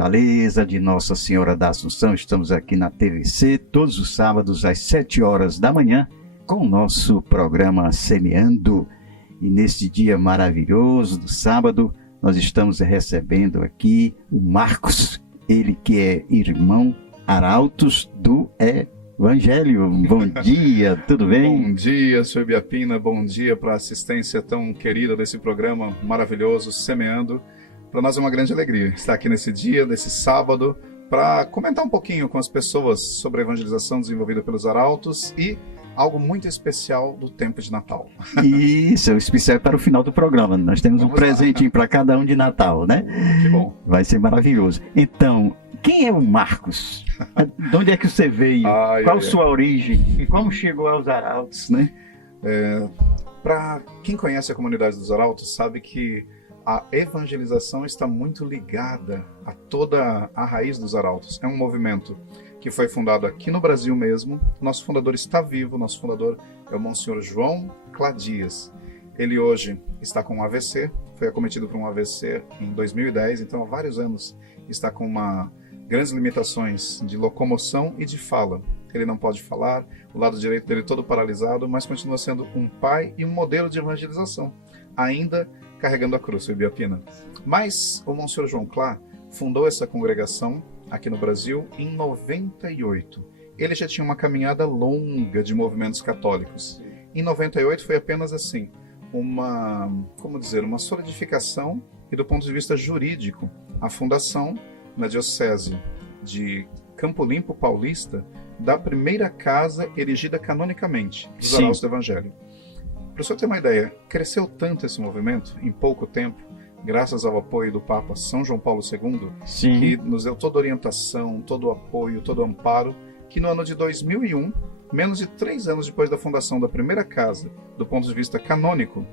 Fortaleza, de Nossa Senhora da Assunção. Estamos aqui na TVC todos os sábados às 7 horas da manhã com o nosso programa Semeando. E neste dia maravilhoso do sábado, nós estamos recebendo aqui o Marcos, ele que é irmão Arautos do Evangelho. Bom dia, tudo bem? Bom dia, Sr. Biapina, bom dia para a assistência tão querida desse programa maravilhoso, Semeando. Para nós é uma grande alegria estar aqui nesse dia, nesse sábado, para comentar um pouquinho com as pessoas sobre a evangelização desenvolvida pelos Arautos e algo muito especial do tempo de Natal. Isso, especial para o final do programa. Nós temos um presentinho para cada um de Natal, né? Que bom. Vai ser maravilhoso. Então, quem é o Marcos? De onde é que você veio? Qual sua origem? Como chegou aos Arautos, né? Para quem conhece a comunidade dos Arautos, sabe que a evangelização está muito ligada a toda a raiz dos Arautos. É um movimento que foi fundado aqui no Brasil mesmo. Nosso fundador está vivo, nosso fundador é o Monsenhor João Cladias. Ele hoje está com um AVC, foi acometido por um AVC em 2010, então há vários anos está com grandes limitações de locomoção e de fala. Ele não pode falar, o lado direito dele todo paralisado, mas continua sendo um pai e um modelo de evangelização, ainda carregando a cruz, Biapina. Mas o Monsenhor João Clá fundou essa congregação aqui no Brasil em 98. Ele já tinha uma caminhada longa de movimentos católicos. Em 98 foi apenas assim, uma solidificação e do ponto de vista jurídico, a fundação na diocese de Campo Limpo Paulista da primeira casa erigida canonicamente dos Arautos do Evangelho. Para o senhor ter uma ideia, cresceu tanto esse movimento em pouco tempo, graças ao apoio do Papa São João Paulo II, que nos deu toda a orientação, todo o apoio, todo o amparo, que no ano de 2001, menos de 3 anos depois da fundação da primeira casa, do ponto de vista canônico,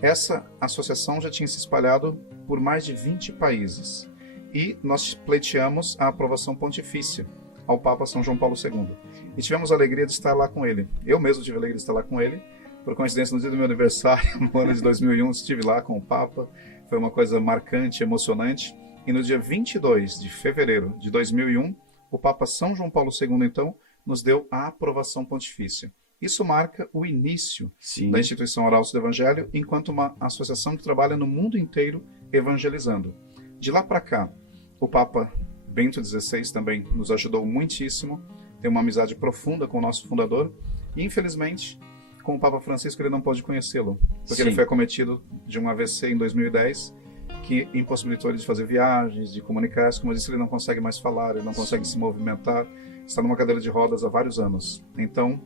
essa associação já tinha se espalhado por mais de 20 países. E nós pleiteamos a aprovação pontifícia ao Papa São João Paulo II. E tivemos a alegria de estar lá com ele. Eu mesmo tive a alegria de estar lá com ele. Por coincidência, no dia do meu aniversário, no ano de 2001, estive lá com o Papa. Foi uma coisa marcante, emocionante. E no dia 22 de fevereiro de 2001, o Papa São João Paulo II, então, nos deu a aprovação pontifícia. Isso marca o início da instituição Arautos do Evangelho, enquanto uma associação que trabalha no mundo inteiro evangelizando. De lá para cá, o Papa Bento XVI também nos ajudou muitíssimo, tem uma amizade profunda com o nosso fundador, e infelizmente, com o Papa Francisco ele não pôde conhecê-lo, porque ele foi acometido de um AVC em 2010, que impossibilitou ele de fazer viagens, de comunicar-se. Como eu disse, ele não consegue mais falar, ele não consegue se movimentar, está numa cadeira de rodas há vários anos. Então,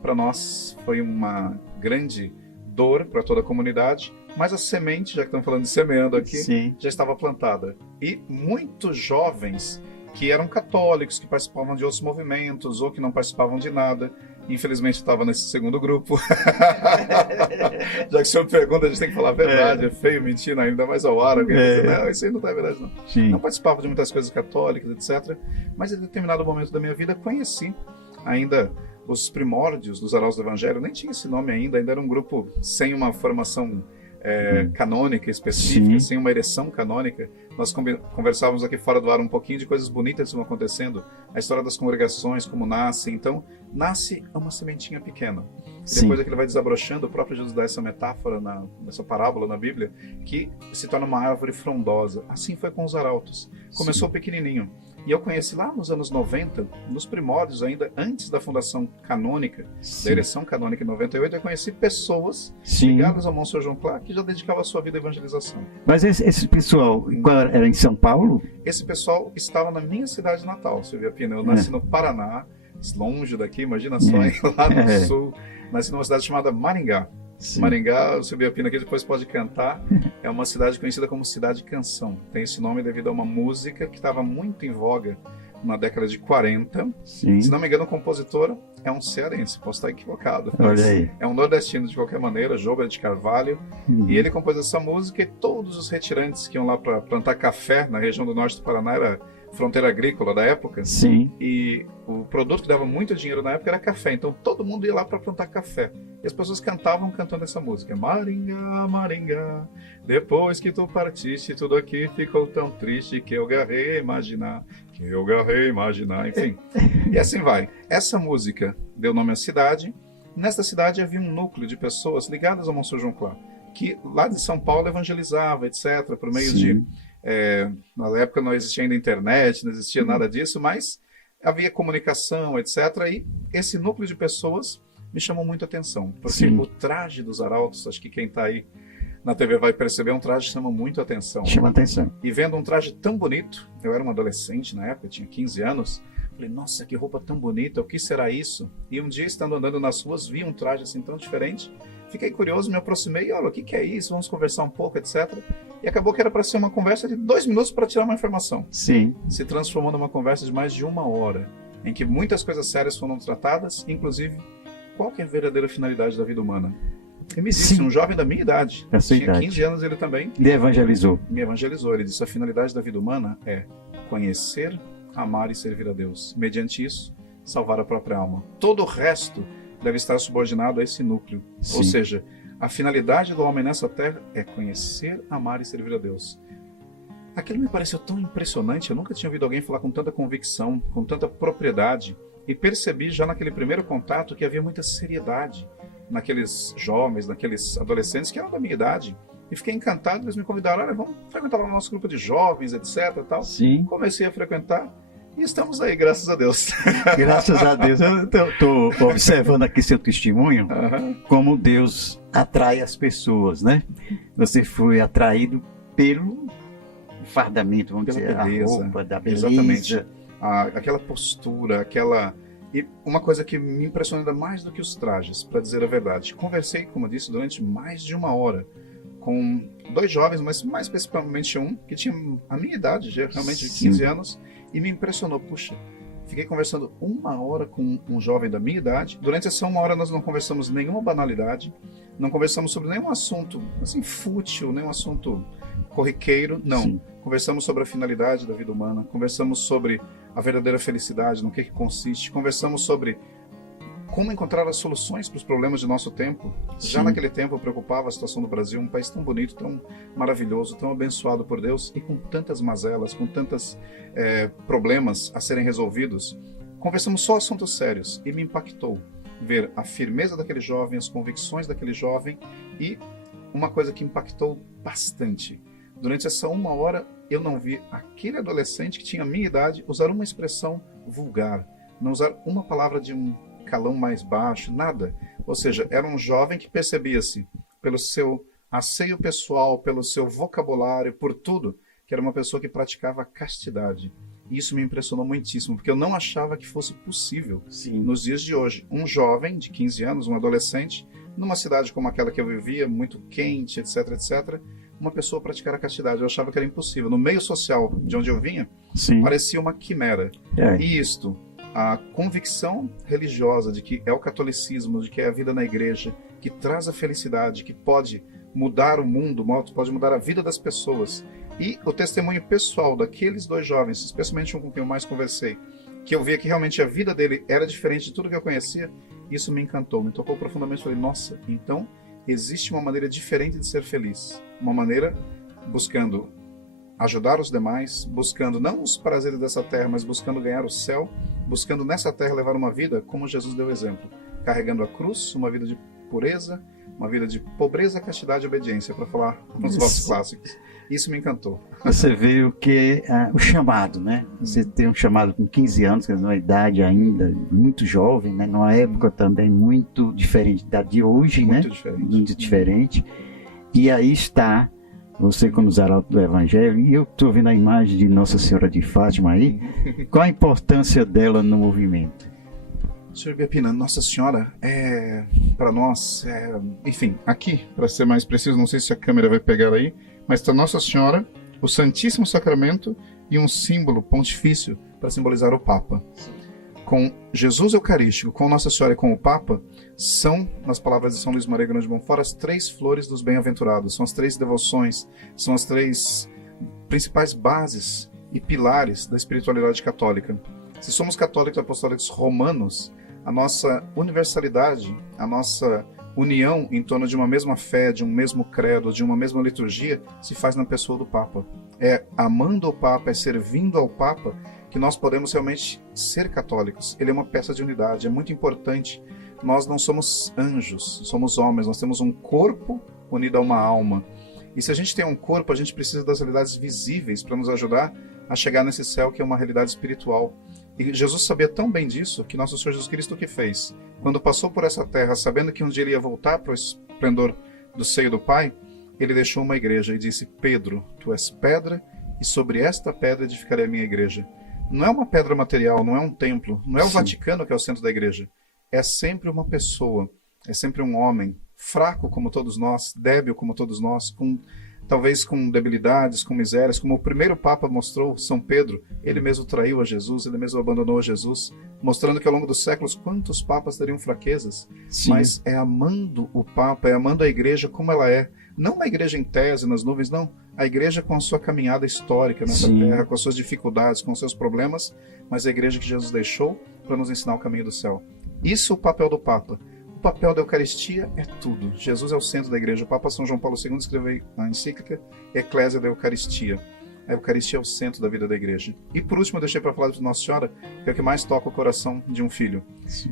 para nós foi uma grande dor para toda a comunidade, mas a semente, já que estamos falando de semeando aqui, já estava plantada. E muitos jovens que eram católicos, que participavam de outros movimentos ou que não participavam de nada, infelizmente estava nesse segundo grupo. Já que o senhor pergunta, a gente tem que falar a verdade, é feio mentir ainda mais ao ar. Não, isso aí não é verdade, não. Não participava de muitas coisas católicas, etc. Mas em determinado momento da minha vida conheci ainda os primórdios dos Arautos do Evangelho. Nem tinha esse nome ainda era um grupo sem uma formação canônica específica, sem uma ereção canônica. Nós conversávamos aqui fora do ar um pouquinho de coisas bonitas que estão acontecendo, a história das congregações, como nasce. Então, nasce uma sementinha pequena. Depois é que ele vai desabrochando, o próprio Jesus dá essa metáfora, nessa parábola na Bíblia, que se torna uma árvore frondosa. Assim foi com os Arautos. Começou pequenininho. E eu conheci lá nos anos 90, nos primórdios ainda, antes da fundação canônica, da ereção canônica em 98, eu conheci pessoas ligadas ao Monsenhor João Clá que já dedicavam a sua vida à evangelização. Mas esse pessoal era em São Paulo? Esse pessoal estava na minha cidade natal, Silvia Pina. Eu nasci no Paraná, longe daqui, imagina só, lá no sul. Nasci numa cidade chamada Maringá. Maringá, o Silvia Pina aqui depois pode cantar, é uma cidade conhecida como Cidade Canção. Tem esse nome devido a uma música que estava muito em voga na década de 40. Se não me engano, o compositor é um cearense, posso estar equivocado. Olha aí. É um nordestino de qualquer maneira, Jobra de Carvalho. E ele compôs essa música e todos os retirantes que iam lá para plantar café na região do norte do Paraná, era fronteira agrícola da época. E o produto que dava muito dinheiro na época era café. Então todo mundo ia lá para plantar café. E as pessoas cantavam cantando essa música. Maringá, Maringá, depois que tu partiste, tudo aqui ficou tão triste que eu garrei imaginar, enfim. E assim vai. Essa música deu nome à cidade. Nesta cidade havia um núcleo de pessoas ligadas ao Monsenhor João Clá, que lá de São Paulo evangelizava, etc., por meio de... na época não existia ainda internet, não existia nada disso, mas havia comunicação, etc. E esse núcleo de pessoas me chamou muito a atenção, porque o traje dos arautos, acho que quem está aí na TV vai perceber, um traje que chama muito a atenção. Chama atenção. E vendo um traje tão bonito, eu era um adolescente na época, tinha 15 anos, falei, nossa, que roupa tão bonita, o que será isso? E um dia, estando andando nas ruas, vi um traje assim tão diferente, fiquei curioso, me aproximei, olha, o que é isso? Vamos conversar um pouco, etc. E acabou que era para ser uma conversa de 2 minutos para tirar uma informação. Sim. Se transformou numa conversa de mais de 1 hora, em que muitas coisas sérias foram tratadas, inclusive, qual que é a verdadeira finalidade da vida humana? E me disse, um jovem da minha idade, tinha 15 anos, ele também me evangelizou. Ele disse, a finalidade da vida humana é conhecer, amar e servir a Deus. Mediante isso, salvar a própria alma. Todo o resto deve estar subordinado a esse núcleo. Sim. Ou seja, a finalidade do homem nessa terra é conhecer, amar e servir a Deus. Aquilo me pareceu tão impressionante, eu nunca tinha ouvido alguém falar com tanta convicção, com tanta propriedade, e percebi já naquele primeiro contato que havia muita seriedade naqueles jovens, naqueles adolescentes que eram da minha idade. E fiquei encantado, eles me convidaram, olha, vamos frequentar lá o nosso grupo de jovens, etc. Tal. Sim. Comecei a frequentar e estamos aí, graças a Deus. Graças a Deus. Eu estou observando aqui seu testemunho, como Deus atrai as pessoas, né? Você foi atraído pelo fardamento, vamos dizer, beleza. A roupa da beleza. Exatamente. Aquela postura, E uma coisa que me impressionou ainda mais do que os trajes, para dizer a verdade. Conversei, como eu disse, durante mais de 1 hora com 2 jovens, mas mais especificamente um, que tinha a minha idade, já realmente de 15 anos, e me impressionou. Puxa, fiquei conversando 1 hora com um jovem da minha idade. Durante essa 1 hora nós não conversamos nenhuma banalidade, não conversamos sobre nenhum assunto assim fútil, nenhum assunto corriqueiro, não. Sim. Conversamos sobre a finalidade da vida humana, conversamos sobre a verdadeira felicidade, no que consiste, conversamos sobre como encontrar as soluções para os problemas de nosso tempo. Sim. Já naquele tempo eu preocupava a situação do Brasil, um país tão bonito, tão maravilhoso, tão abençoado por Deus, e com tantas mazelas, com tantos problemas a serem resolvidos. Conversamos só assuntos sérios, e me impactou ver a firmeza daquele jovem, as convicções daquele jovem, e uma coisa que impactou bastante. Durante essa 1 hora, eu não vi aquele adolescente que tinha a minha idade usar uma expressão vulgar, não usar uma palavra de um calão mais baixo, nada. Ou seja, era um jovem que percebia-se pelo seu asseio pessoal, pelo seu vocabulário, por tudo, que era uma pessoa que praticava castidade. E isso me impressionou muitíssimo, porque eu não achava que fosse possível, nos dias de hoje, um jovem de 15 anos, um adolescente, numa cidade como aquela que eu vivia, muito quente, etc, etc., uma pessoa praticar a castidade. Eu achava que era impossível. No meio social de onde eu vinha, parecia uma quimera. E isto, a convicção religiosa de que é o catolicismo, de que é a vida na igreja, que traz a felicidade, que pode mudar o mundo, pode mudar a vida das pessoas. E o testemunho pessoal daqueles 2 jovens, especialmente um com quem eu mais conversei, que eu via que realmente a vida dele era diferente de tudo que eu conhecia, isso me encantou, me tocou profundamente. Falei, nossa, então existe uma maneira diferente de ser feliz. Uma maneira buscando ajudar os demais, buscando não os prazeres dessa terra, mas buscando ganhar o céu, buscando nessa terra levar uma vida como Jesus deu exemplo, carregando a cruz, uma vida de pureza, uma vida de pobreza, castidade e obediência, para falar nos nossos clássicos. Isso me encantou. Você vê o que é o chamado, né? Você tem um chamado com 15 anos, que é uma idade ainda muito jovem, né? Numa época também muito diferente da de hoje, muito né? Diferente. Muito diferente. E aí está você como os arautos do Evangelho, e eu estou vendo a imagem de Nossa Senhora de Fátima aí. Qual a importância dela no movimento? Senhor Biapina, Nossa Senhora para nós, enfim, aqui, para ser mais preciso, não sei se a câmera vai pegar aí, mas está Nossa Senhora, o Santíssimo Sacramento e um símbolo pontifício para simbolizar o Papa. Com Jesus Eucarístico, com Nossa Senhora e com o Papa, são, nas palavras de São Luís Maria Grande de Montfort, as 3 flores dos bem-aventurados, são as 3 devoções, são as 3 principais bases e pilares da espiritualidade católica. Se somos católicos apostólicos romanos, a nossa universalidade, a nossa união em torno de uma mesma fé, de um mesmo credo, de uma mesma liturgia, se faz na pessoa do Papa. É amando o Papa, é servindo ao Papa, que nós podemos realmente ser católicos. Ele é uma peça de unidade, é muito importante. Nós não somos anjos, somos homens, nós temos um corpo unido a uma alma. E se a gente tem um corpo, a gente precisa das realidades visíveis para nos ajudar a chegar nesse céu que é uma realidade espiritual. E Jesus sabia tão bem disso que nosso Senhor Jesus Cristo o que fez? Quando passou por essa terra, sabendo que um dia ele ia voltar para o esplendor do seio do Pai, ele deixou uma igreja e disse: Pedro, tu és pedra, e sobre esta pedra edificarei a minha igreja. Não é uma pedra material, não é um templo, não é o Vaticano que é o centro da igreja. É sempre uma pessoa, é sempre um homem, fraco como todos nós, débil como todos nós, talvez com debilidades, com misérias, como o primeiro Papa mostrou, São Pedro. Ele mesmo traiu a Jesus, ele mesmo abandonou a Jesus, mostrando que ao longo dos séculos quantos papas teriam fraquezas. Sim. Mas é amando o Papa, é amando a igreja como ela é. Não uma igreja em tese, nas nuvens, não. A igreja com a sua caminhada histórica nessa terra, com as suas dificuldades, com os seus problemas, mas a igreja que Jesus deixou para nos ensinar o caminho do céu. Isso é o papel do Papa. O papel da Eucaristia é tudo. Jesus é o centro da igreja. O Papa São João Paulo II escreveu na encíclica Eclésia da Eucaristia. A Eucaristia é o centro da vida da igreja. E por último eu deixei para falar de Nossa Senhora, que é o que mais toca o coração de um filho.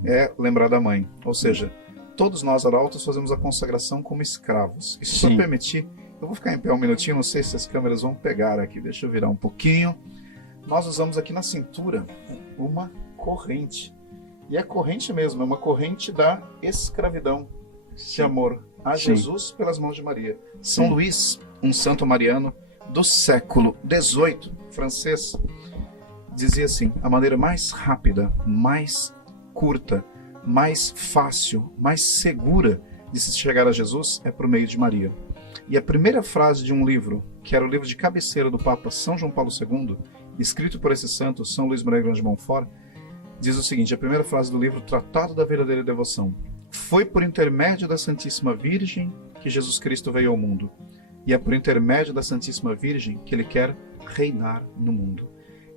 É lembrar da mãe. Ou seja, todos nós arautos fazemos a consagração como escravos. E se só permitir, eu vou ficar em pé um minutinho, não sei se as câmeras vão pegar aqui. Deixa eu virar um pouquinho. Nós usamos aqui na cintura uma corrente. E é corrente mesmo, é uma corrente da escravidão de amor a Jesus pelas mãos de Maria. São Luís, um santo mariano do século XVIII, francês, dizia assim: a maneira mais rápida, mais curta, mais fácil, mais segura de se chegar a Jesus é por meio de Maria. E a primeira frase de um livro, que era o livro de cabeceira do Papa São João Paulo II, escrito por esse santo, São Luís Maria Grande de Montfort, diz o seguinte, a primeira frase do livro, Tratado da Verdadeira Devoção: foi por intermédio da Santíssima Virgem que Jesus Cristo veio ao mundo. E é por intermédio da Santíssima Virgem que ele quer reinar no mundo.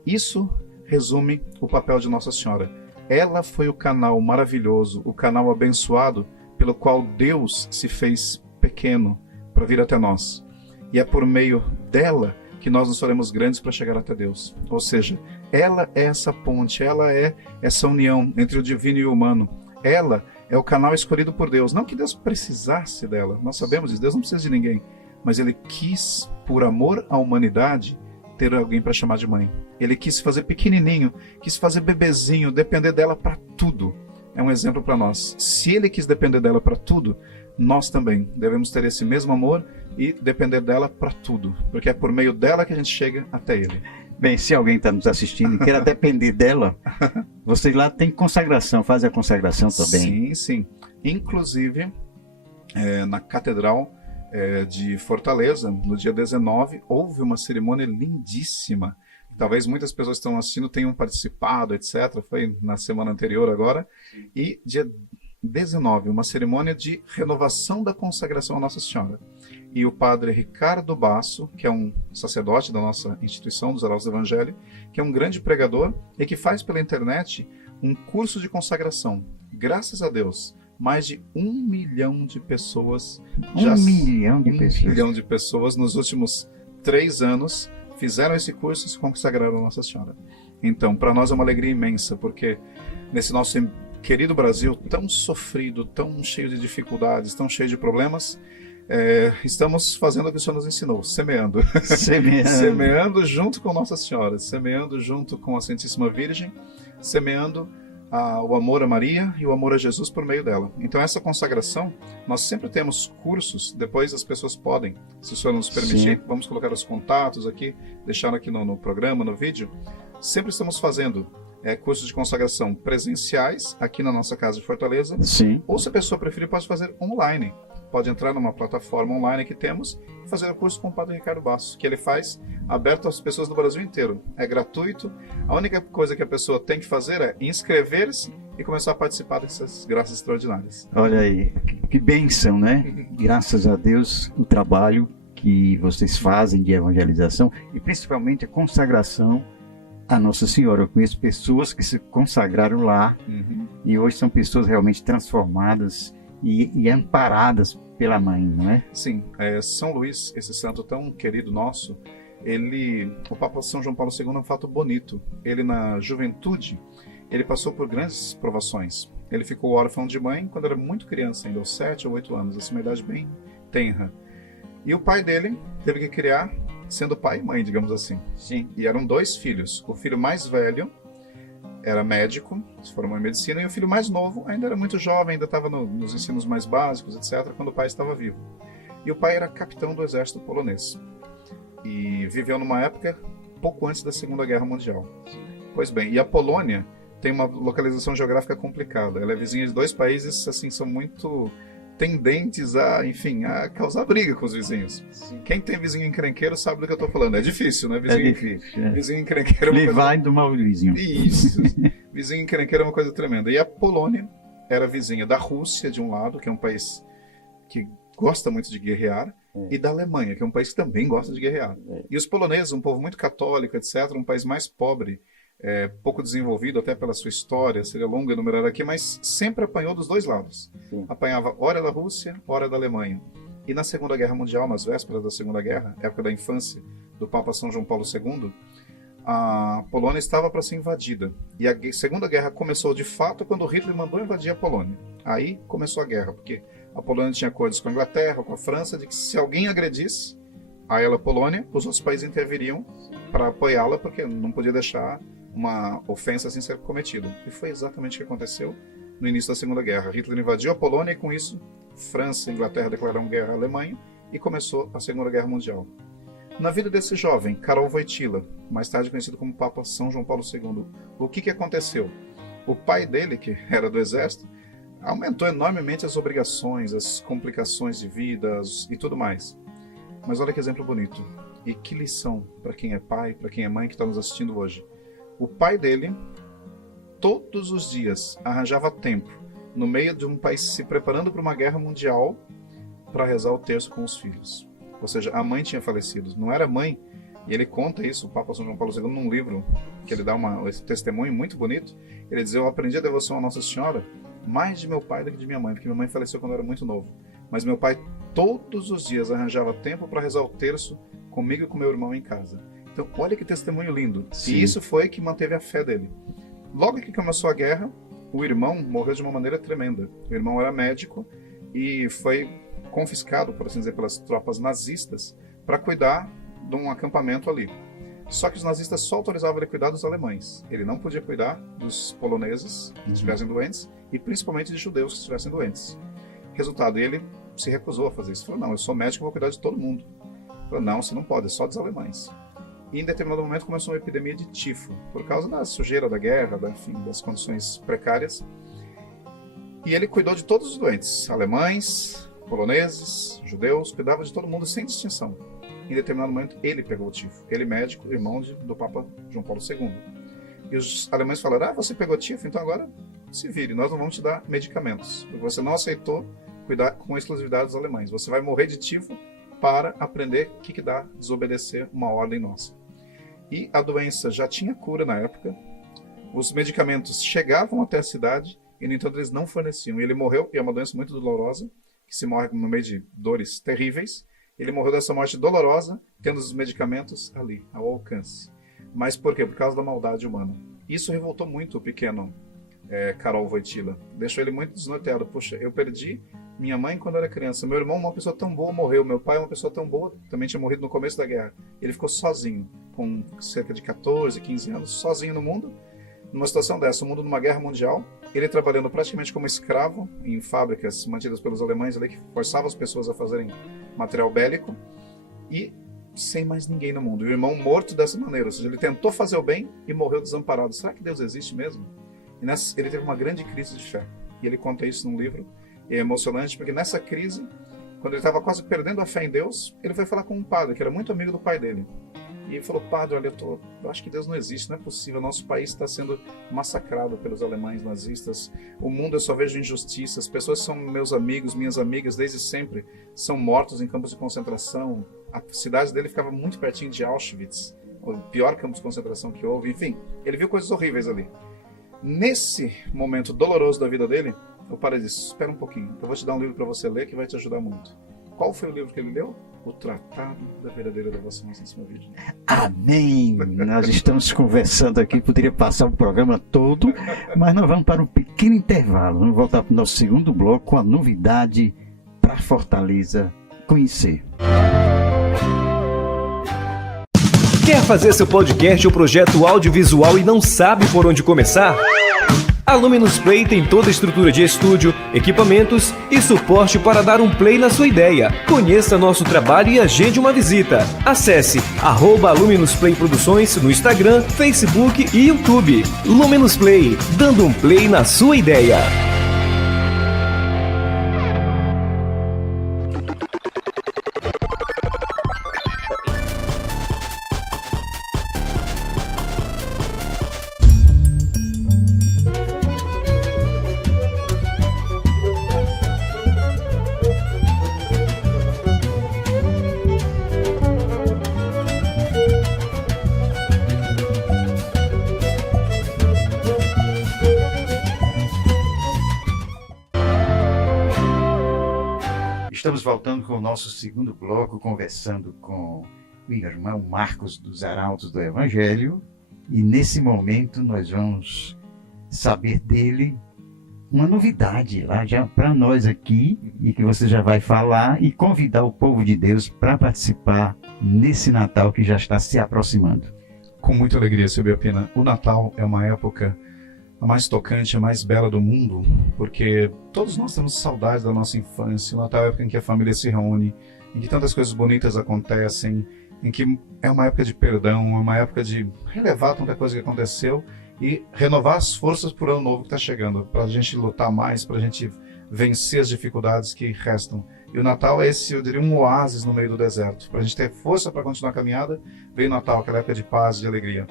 Isso resume o papel de Nossa Senhora. Ela foi o canal maravilhoso, o canal abençoado, pelo qual Deus se fez pequeno para vir até nós. E é por meio dela que nós nos faremos grandes para chegar até Deus. Ou seja, ela é essa ponte, ela é essa união entre o divino e o humano. Ela é o canal escolhido por Deus. Não que Deus precisasse dela, nós sabemos isso, Deus não precisa de ninguém. Mas ele quis, por amor à humanidade, ter alguém para chamar de mãe. Ele quis se fazer pequenininho, quis fazer bebezinho, depender dela para tudo. É um exemplo para nós. Se ele quis depender dela para tudo, nós também devemos ter esse mesmo amor e depender dela para tudo, porque é por meio dela que a gente chega até ele. Bem, se alguém está nos assistindo e queira depender dela, vocês lá têm consagração, fazem a consagração também. Sim, sim. Inclusive, na Catedral de Fortaleza, no dia 19, houve uma cerimônia lindíssima. Talvez muitas pessoas que estão assistindo tenham participado, etc. Foi na semana anterior agora. E dia 19, uma cerimônia de renovação da consagração à Nossa Senhora. E o padre Ricardo Basso, que é um sacerdote da nossa instituição, dos Arautos do Evangelho, que é um grande pregador e que faz pela internet um curso de consagração. Graças a Deus, mais de 1 milhão de pessoas... 1 milhão de pessoas? 1 milhão de pessoas nos últimos 3 anos fizeram esse curso e se consagraram a Nossa Senhora. Então, para nós é uma alegria imensa, porque nesse nosso querido Brasil, tão sofrido, tão cheio de dificuldades, tão cheio de problemas, estamos fazendo o que o Senhor nos ensinou, semeando. Semeando junto com Nossa Senhora, semeando junto com a Santíssima Virgem, semeando o amor a Maria e o amor a Jesus por meio dela. Então essa consagração, nós sempre temos cursos, depois as pessoas podem, se o Senhor nos permitir, vamos colocar os contatos aqui, deixar aqui no programa, no vídeo, sempre estamos fazendo cursos de consagração presenciais aqui na nossa casa de Fortaleza. Sim. Ou se a pessoa preferir, pode fazer online. Pode entrar numa plataforma online que temos e fazer o curso com o Padre Ricardo Basso, que ele faz aberto às pessoas do Brasil inteiro. É gratuito. A única coisa que a pessoa tem que fazer é inscrever-se e começar a participar dessas graças extraordinárias. Olha aí, que bênção, né? Graças a Deus, o trabalho que vocês fazem de evangelização e principalmente a consagração a Nossa Senhora. Eu conheço pessoas que se consagraram lá e hoje são pessoas realmente transformadas e amparadas pela mãe, não é? Sim, São Luís, esse santo tão querido nosso, o Papa São João Paulo II é um fato bonito. Ele, na juventude, ele passou por grandes provações. Ele ficou órfão de mãe quando era muito criança, ainda aos 7 ou 8 anos, assim, uma idade bem tenra. E o pai dele teve que criar, sendo pai e mãe, digamos assim. Sim. E eram 2 filhos. O filho mais velho era médico, se formou em medicina, e o filho mais novo ainda era muito jovem, ainda estava nos ensinos mais básicos, etc., quando o pai estava vivo. E o pai era capitão do exército polonês. E viveu numa época pouco antes da Segunda Guerra Mundial. Pois bem, e a Polônia tem uma localização geográfica complicada. Ela é vizinha de 2 países, assim, são muito tendentes a, enfim, a causar briga com os vizinhos. Sim. Quem tem vizinho encrenqueiro sabe do que eu estou falando. É difícil, né? Vizinho, é difícil. Vizinho encrenqueiro é uma coisa... vai do mal vizinho. Isso. Vizinho encrenqueiro é uma coisa tremenda. E a Polônia era vizinha da Rússia, de um lado, que é um país que gosta muito de guerrear, e da Alemanha, que é um país que também gosta de guerrear. E os poloneses, um povo muito católico, etc., um país mais pobre, pouco desenvolvido até pela sua história, seria longo enumerar aqui, mas sempre apanhou dos 2 lados. Sim. Apanhava ora da Rússia, ora da Alemanha. E na Segunda Guerra Mundial, nas vésperas da Segunda Guerra, época da infância do Papa São João Paulo II, a Polônia estava para ser invadida. E a Segunda Guerra começou de fato quando Hitler mandou invadir a Polônia. Aí começou a guerra, porque a Polônia tinha acordos com a Inglaterra, com a França, de que se alguém agredisse a ela, a Polônia, os outros países interviriam para apoiá-la, porque não podia deixar uma ofensa assim ser cometida. E foi exatamente o que aconteceu no início da Segunda Guerra. Hitler invadiu a Polônia e, com isso, França e Inglaterra declararam guerra à Alemanha e começou a Segunda Guerra Mundial. Na vida desse jovem, Karol Wojtyła, mais tarde conhecido como Papa São João Paulo II, o que aconteceu? O pai dele, que era do exército, aumentou enormemente as obrigações, as complicações de vida e tudo mais. Mas olha que exemplo bonito. E que lição para quem é pai, para quem é mãe que está nos assistindo hoje. O pai dele, todos os dias, arranjava tempo, no meio de um país se preparando para uma guerra mundial, para rezar o terço com os filhos. Ou seja, a mãe tinha falecido. Não era mãe. E ele conta isso, o Papa São João Paulo II, num livro, que ele dá esse testemunho muito bonito. Ele diz: eu aprendi a devoção à Nossa Senhora mais de meu pai do que de minha mãe, porque minha mãe faleceu quando eu era muito novo. Mas meu pai todos os dias arranjava tempo para rezar o terço comigo e com meu irmão em casa. Então, olha que testemunho lindo. Sim. E isso foi que manteve a fé dele. Logo que começou a guerra, o irmão morreu de uma maneira tremenda. O irmão era médico e foi confiscado, por assim dizer, pelas tropas nazistas para cuidar de um acampamento ali. Só que os nazistas só autorizavam ele a cuidar dos alemães. Ele não podia cuidar dos poloneses que estivessem doentes e principalmente de judeus que estivessem doentes. Resultado, ele se recusou a fazer isso. Falou: não, eu sou médico, eu vou cuidar de todo mundo. Falou: não, você não pode, é só dos alemães. E em determinado momento começou uma epidemia de tifo, por causa da sujeira da guerra, das condições precárias. E ele cuidou de todos os doentes, alemães, poloneses, judeus, cuidava de todo mundo sem distinção. Em determinado momento, ele pegou o tifo. Ele, médico, irmão do Papa João Paulo II. E os alemães falaram: você pegou tifo, então agora se vire, nós não vamos te dar medicamentos. Porque você não aceitou cuidar com exclusividade dos alemães. Você vai morrer de tifo para aprender o que dá desobedecer uma ordem nossa. E a doença já tinha cura na época. Os medicamentos chegavam até a cidade e, no entanto, eles não forneciam. E ele morreu, e é uma doença muito dolorosa, que se morre no meio de dores terríveis. Ele morreu dessa morte dolorosa, tendo os medicamentos ali, ao alcance. Mas por quê? Por causa da maldade humana. Isso revoltou muito o pequeno Karol Wojtyła. Deixou ele muito desnorteado. Puxa, eu perdi minha mãe quando era criança. Meu irmão, uma pessoa tão boa, morreu. Meu pai, uma pessoa tão boa, também tinha morrido no começo da guerra. Ele ficou sozinho, com cerca de 14, 15 anos, sozinho no mundo. Numa situação dessa, o mundo numa guerra mundial, ele trabalhando praticamente como escravo em fábricas mantidas pelos alemães ali, que forçavam as pessoas a fazerem material bélico, e sem mais ninguém no mundo. E o irmão morto dessa maneira, ou seja, ele tentou fazer o bem e morreu desamparado. Será que Deus existe mesmo? E ele teve uma grande crise de fé. E ele conta isso num livro, e é emocionante, porque nessa crise, quando ele estava quase perdendo a fé em Deus, ele foi falar com um padre, que era muito amigo do pai dele. E ele falou: padre, olha, eu acho que Deus não existe, não é possível, nosso país está sendo massacrado pelos alemães nazistas, o mundo eu só vejo injustiça, as pessoas são meus amigos, minhas amigas, desde sempre, são mortos em campos de concentração, a cidade dele ficava muito pertinho de Auschwitz, o pior campo de concentração que houve, enfim, ele viu coisas horríveis ali. Nesse momento doloroso da vida dele, o pai disse, espera um pouquinho, eu vou te dar um livro para você ler que vai te ajudar muito. Qual foi o livro que ele leu? O Tratado da Verdadeira Devoção à Santíssima Virgem. Amém! Nós estamos conversando aqui, poderia passar o programa todo, mas nós vamos para um pequeno intervalo. Vamos voltar para o nosso segundo bloco com a novidade para Fortaleza conhecer. Quer fazer seu podcast ou projeto audiovisual e não sabe por onde começar? A Luminous Play tem toda a estrutura de estúdio, equipamentos e suporte para dar um play na sua ideia. Conheça nosso trabalho e agende uma visita. Acesse @Luminous Play Produções no Instagram, Facebook e YouTube. Luminous Play, dando um play na sua ideia. Estamos voltando com o nosso segundo bloco, conversando com o irmão Marcos dos Arautos do Evangelho. E nesse momento nós vamos saber dele uma novidade lá já para nós aqui, e que você já vai falar e convidar o povo de Deus para participar nesse Natal que já está se aproximando. Com muita alegria, Silvia Pina. O Natal é uma época a mais tocante, a mais bela do mundo, porque todos nós temos saudades da nossa infância. O Natal é a época em que a família se reúne, em que tantas coisas bonitas acontecem, em que é uma época de perdão, é uma época de relevar tanta coisa que aconteceu e renovar as forças para o ano novo que está chegando, para a gente lutar mais, para a gente vencer as dificuldades que restam. E o Natal é esse, eu diria, um oásis no meio do deserto. Para a gente ter força para continuar a caminhada, vem o Natal, aquela época de paz, de alegria.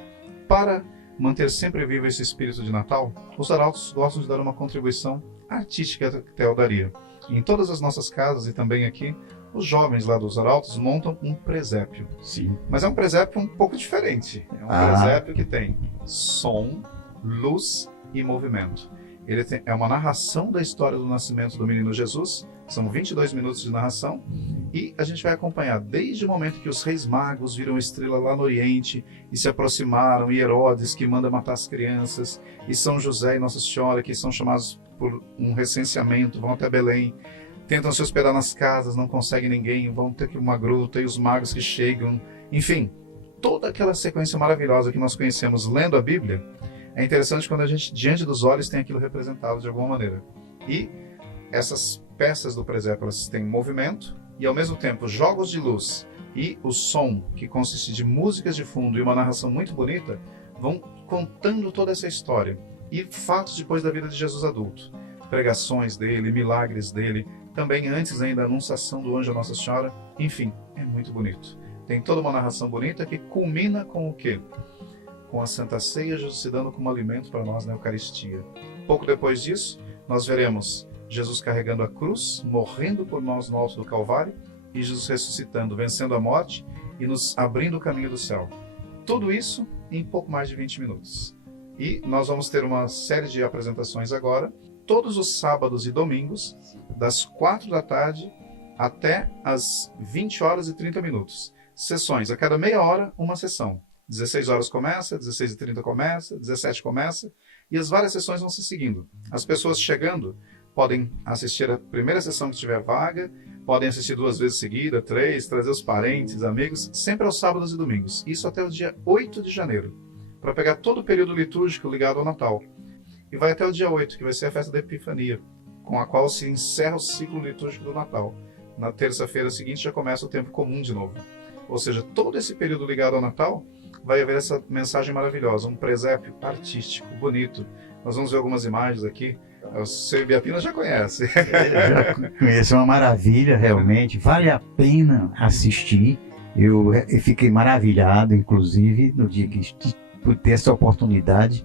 Para manter sempre vivo esse espírito de Natal, os arautos gostam de dar uma contribuição artística que eu daria. Em todas as nossas casas e também aqui, os jovens lá dos arautos montam um presépio. Sim. Mas é um presépio um pouco diferente. É um presépio que tem som, luz e movimento. É uma narração da história do nascimento do menino Jesus. São 22 minutos de narração e a gente vai acompanhar desde o momento que os reis magos viram a estrela lá no Oriente e se aproximaram, e Herodes que manda matar as crianças, e São José e Nossa Senhora que são chamados por um recenseamento, vão até Belém, tentam se hospedar nas casas, não conseguem ninguém, vão ter que ir uma gruta, e os magos que chegam, enfim, toda aquela sequência maravilhosa que nós conhecemos lendo a Bíblia. É interessante quando a gente, diante dos olhos, tem aquilo representado de alguma maneira. E essas peças do presépio, elas têm movimento e, ao mesmo tempo, jogos de luz e o som, que consiste de músicas de fundo e uma narração muito bonita, vão contando toda essa história. E fatos depois da vida de Jesus adulto. Pregações dele, milagres dele, também antes ainda da anunciação do anjo a Nossa Senhora. Enfim, é muito bonito. Tem toda uma narração bonita que culmina com o quê? Com a Santa Ceia, Jesus se dando como alimento para nós na Eucaristia. Pouco depois disso, nós veremos Jesus carregando a cruz, morrendo por nós no alto do Calvário, e Jesus ressuscitando, vencendo a morte e nos abrindo o caminho do céu. Tudo isso em pouco mais de 20 minutos. E nós vamos ter uma série de apresentações agora, todos os sábados e domingos, das 4 da tarde até as 20 horas e 30 minutos. Sessões, a cada meia hora, uma sessão. 16 horas começa, 16h30 começa, 17 começa, e as várias sessões vão se seguindo. As pessoas chegando podem assistir a primeira sessão que tiver vaga, podem assistir 2 vezes seguida, 3, trazer os parentes, amigos, sempre aos sábados e domingos. Isso até o dia 8 de janeiro, para pegar todo o período litúrgico ligado ao Natal. E vai até o dia 8, que vai ser a festa da Epifania, com a qual se encerra o ciclo litúrgico do Natal. Na terça-feira seguinte já começa o tempo comum de novo. Ou seja, todo esse período ligado ao Natal vai haver essa mensagem maravilhosa, um presépio artístico, bonito. Nós vamos ver algumas imagens aqui. O seu Biapina já conhece. Já conheço, é uma maravilha, realmente. Vale a pena assistir. Eu fiquei maravilhado, inclusive, no dia que por ter essa oportunidade.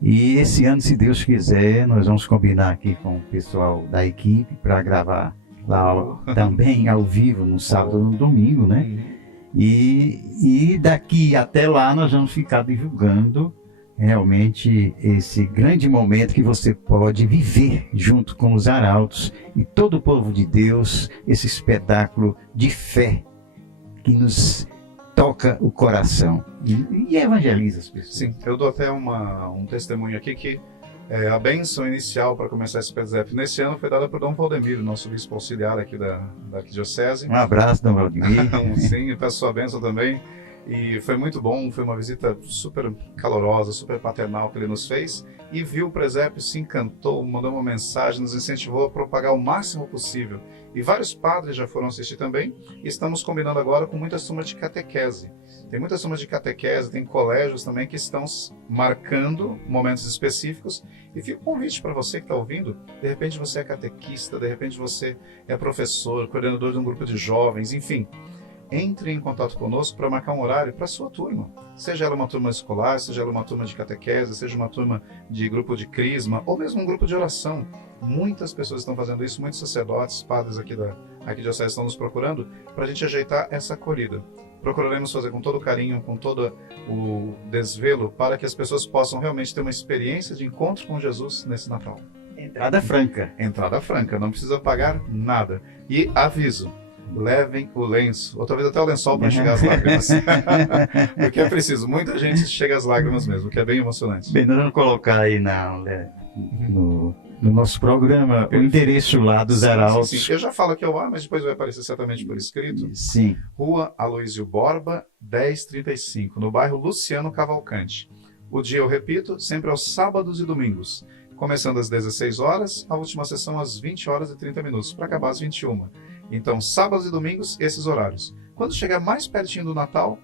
E esse ano, se Deus quiser, nós vamos combinar aqui com o pessoal da equipe para gravar lá também ao vivo, no sábado e no domingo, né? E daqui até lá nós vamos ficar divulgando realmente esse grande momento que você pode viver junto com os arautos e todo o povo de Deus, esse espetáculo de fé que nos toca o coração e evangeliza as pessoas. Sim, eu dou até um testemunho aqui que a bênção inicial para começar esse presépio nesse ano foi dada por Dom Valdemiro, nosso bispo auxiliar aqui da arquidiocese. Um abraço, Dom Valdemiro. Sim, eu peço sua bênção também. E foi muito bom, foi uma visita super calorosa, super paternal que ele nos fez. E viu o presépio, se encantou, mandou uma mensagem, nos incentivou a propagar o máximo possível. E vários padres já foram assistir também. E estamos combinando agora com muitas turmas de catequese. Tem muitas turmas de catequese, tem colégios também que estão marcando momentos específicos. E fica um convite para você que está ouvindo. De repente você é catequista, de repente você é professor, coordenador de um grupo de jovens, enfim. Entre em contato conosco para marcar um horário para a sua turma. Seja ela uma turma escolar, seja ela uma turma de catequese, seja uma turma de grupo de crisma, ou mesmo um grupo de oração. Muitas pessoas estão fazendo isso, muitos sacerdotes, padres aqui da diocese estão nos procurando para a gente ajeitar essa acolhida. Procuraremos fazer com todo carinho, com todo o desvelo, para que as pessoas possam realmente ter uma experiência de encontro com Jesus nesse Natal. Entrada franca. Entrada franca, não precisa pagar nada. E aviso, levem o lenço, ou talvez até o lençol para enxugar as lágrimas. Porque é preciso, muita gente chega às lágrimas mesmo, que é bem emocionante. Bem, nós vamos colocar aí no nosso programa o endereço lá dos arautos. Sim. Eu já falo aqui ao ar, mas depois vai aparecer certamente por escrito. Sim. Rua Aloísio Borba, 1035, no bairro Luciano Cavalcante. O dia, eu repito, sempre aos sábados e domingos, começando às 16 horas, a última sessão às 20 horas e 30 minutos, para acabar às 21. Então, sábados e domingos, esses horários. Quando chegar mais pertinho do Natal,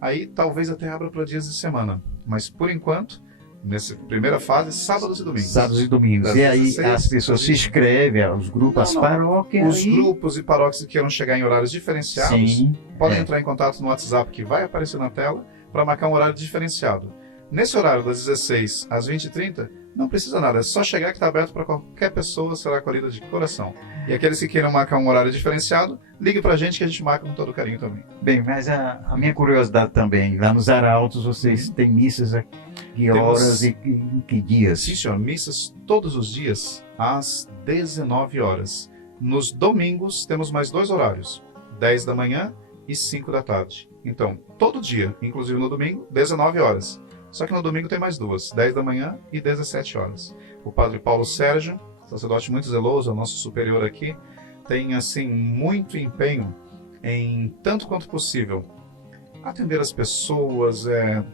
aí talvez até abra para dias de semana. Mas, por enquanto, nessa primeira fase, sábados e domingos. Sábados e domingos. E aí as pessoas se inscrevem, os grupos, as paróquias. Os grupos e paróquias que queiram chegar em horários diferenciados, sim, podem entrar em contato no WhatsApp que vai aparecer na tela para marcar um horário diferenciado. Nesse horário, das 16 às 20h30, não precisa nada, é só chegar que está aberto para qualquer pessoa, será acolhida de coração. E aqueles que queiram marcar um horário diferenciado, ligue para a gente que a gente marca com todo carinho também. Bem, mas a minha curiosidade também, lá nos arautos vocês têm missas a que horas e que dias? Sim, senhor, missas todos os dias às 19 horas. Nos domingos temos mais 2 horários, 10 da manhã e 5 da tarde. Então, todo dia, inclusive no domingo, 19 horas. Só que no domingo tem mais 2, 10 da manhã e 17 horas. O padre Paulo Sérgio, sacerdote muito zeloso, é o nosso superior aqui, tem assim muito empenho em, tanto quanto possível, atender as pessoas,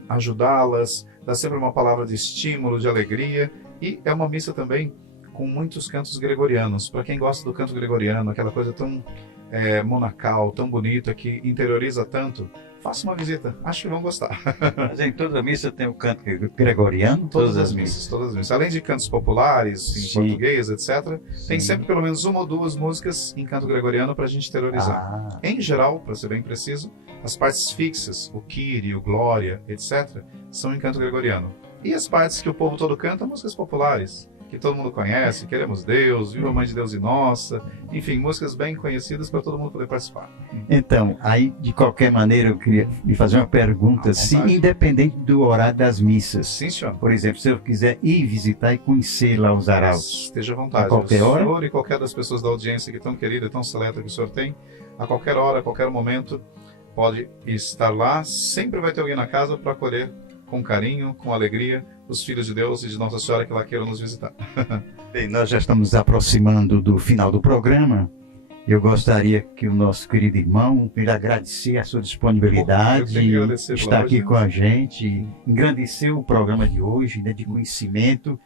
ajudá-las, dar sempre uma palavra de estímulo, de alegria. E é uma missa também com muitos cantos gregorianos. Para quem gosta do canto gregoriano, aquela coisa tão monacal, tão bonita, que interioriza tanto, faça uma visita, acho que vão gostar. Mas em toda missa tem o canto gregoriano? Todas as missas. Além de cantos populares, em português, etc., tem sempre pelo menos 1 ou 2 músicas em canto gregoriano para a gente interiorizar. Em geral, para ser bem preciso, as partes fixas, o Kyrie, o Glória, etc., são em canto gregoriano. E as partes que o povo todo canta, músicas populares, que todo mundo conhece, Queremos Deus, Viva a Mãe de Deus e Nossa, enfim, músicas bem conhecidas para todo mundo poder participar. Então, aí de qualquer maneira eu queria lhe fazer uma pergunta, se independente do horário das missas. Sim, senhor. Por exemplo, se eu quiser ir visitar e conhecer lá os arautos. Esteja à vontade. A qualquer hora? O senhor e qualquer das pessoas da audiência que tão querida, tão seleta que o senhor tem, a qualquer hora, a qualquer momento, pode estar lá, sempre vai ter alguém na casa para acolher com carinho, com alegria, os filhos de Deus e de Nossa Senhora que lá queiram nos visitar. Bem, nós já estamos aproximando do final do programa. Eu gostaria que o nosso querido irmão lhe agradecer a sua disponibilidade, estar aqui com a gente, engrandecer o programa de hoje, de conhecimento.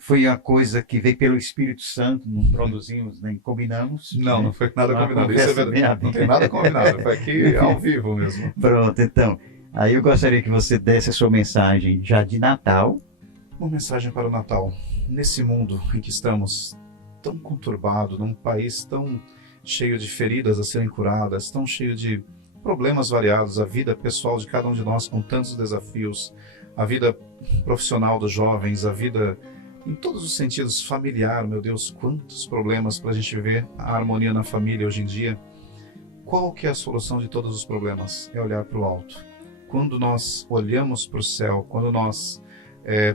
Foi uma coisa que veio pelo Espírito Santo, não produzimos nem combinamos. Não, não foi nada combinado. Isso é verdade. Não tem nada combinado, foi aqui ao vivo mesmo. Pronto, então. Aí eu gostaria que você desse a sua mensagem já de Natal. Uma mensagem para o Natal. Nesse mundo em que estamos tão conturbado, num país tão cheio de feridas a serem curadas, tão cheio de problemas variados, a vida pessoal de cada um de nós com tantos desafios, a vida profissional dos jovens, a vida em todos os sentidos, familiar, meu Deus, quantos problemas para a gente ver a harmonia na família hoje em dia. Qual que é a solução de todos os problemas? É olhar para o alto. Quando nós olhamos para o céu, quando nós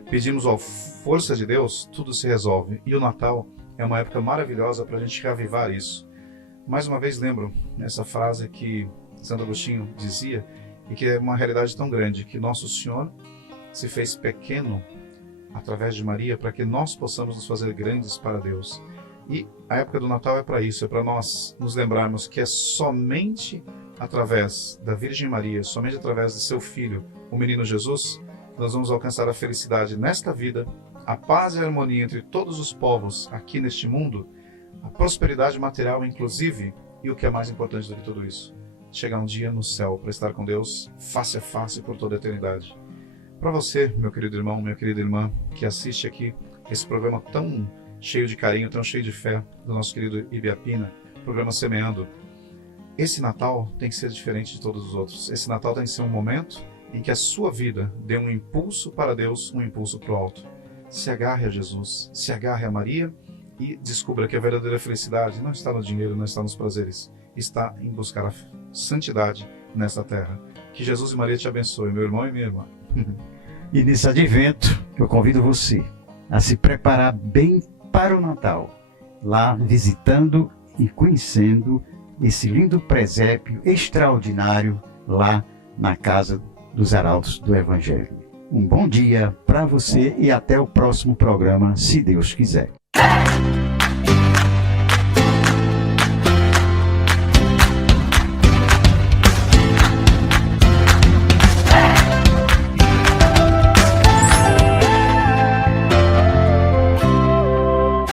pedimos a força de Deus, tudo se resolve. E o Natal é uma época maravilhosa para a gente reavivar isso. Mais uma vez lembro essa frase que Santo Agostinho dizia, e que é uma realidade tão grande, que Nosso Senhor se fez pequeno através de Maria para que nós possamos nos fazer grandes para Deus. E a época do Natal é para isso, é para nós nos lembrarmos que é somente através da Virgem Maria, somente através de seu Filho, o menino Jesus, que nós vamos alcançar a felicidade nesta vida, a paz e a harmonia entre todos os povos aqui neste mundo, a prosperidade material inclusive, e o que é mais importante do que tudo isso, chegar um dia no céu para estar com Deus face a face por toda a eternidade. Para você, meu querido irmão, minha querida irmã, que assiste aqui esse programa tão cheio de carinho, tão cheio de fé, do nosso querido Ibiapina, programa Semeando, esse Natal tem que ser diferente de todos os outros. Esse Natal tem que ser um momento em que a sua vida dê um impulso para Deus, um impulso para o alto. Se agarre a Jesus, se agarre a Maria e descubra que a verdadeira felicidade não está no dinheiro, não está nos prazeres, está em buscar a santidade nesta terra. Que Jesus e Maria te abençoe, meu irmão e minha irmã. E nesse advento, eu convido você a se preparar bem para o Natal, lá visitando e conhecendo esse lindo presépio extraordinário lá na Casa dos Arautos do Evangelho. Um bom dia para você e até o próximo programa, se Deus quiser.